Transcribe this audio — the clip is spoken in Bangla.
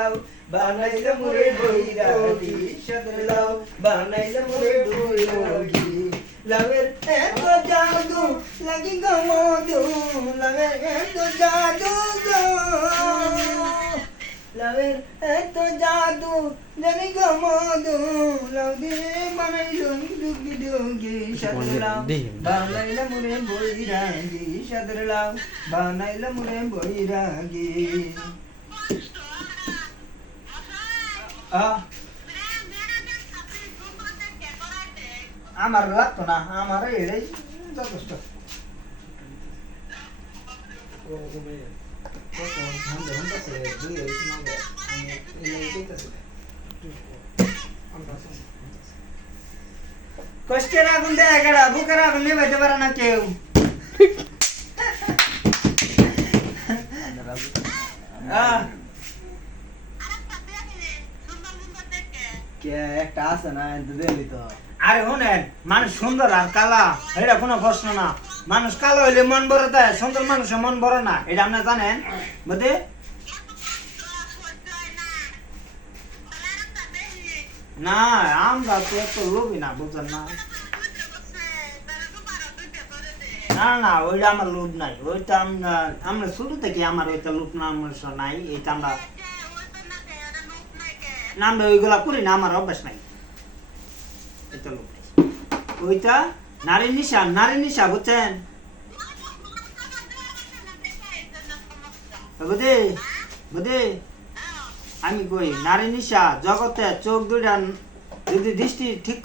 লাউ বানাইলে মোরে বৈরাগী সাদের লাউ বানাইলে মোরে বৈরাগী লাউয়ের এত জাদু লাগি গো মধু লাউয়ের এত জাদু গো লাউয়ের এত জাদু লাগি গো মধু লাউ দিয়ে বানাইলুম ডুগি ডুগি সাদের লাউ বানাইলে মোরে বৈরাগী সাদের লাউ বানাইলে মোরে বৈরাগী আমার লাগতো না আমার এটাই যথেষ্ট কষ্টের আগুন দেয় গেড়া বুকের আগুন নেবাইতে পারে না কেউ একটা আছে না দিলি তো আরে শুনেন মানুষ সুন্দর আর কালা এটা কোনো প্রশ্ন না মানুষ কালো হইলে মন ভরে দেয় সুন্দর মানুষের মন ভরে না এটা আপনি জানেন বুঝে না আমরা তো এত লোভই না বুঝছেন না না না ওইটা আমার লোভ নাই ওইটা আমরা শুরু থেকে আমার ওইটা লোভ না নাই এটা আমরা না আমরা ওইগুলা করি না আমার অভ্যাস নাই এটা লোভ নাই ওইটা নারীর নিশা বুঝছেন বুঝে বুঝে আমি কই নারী নিশা জগতে চোখ দুইটা যদি দৃষ্টি ঠিক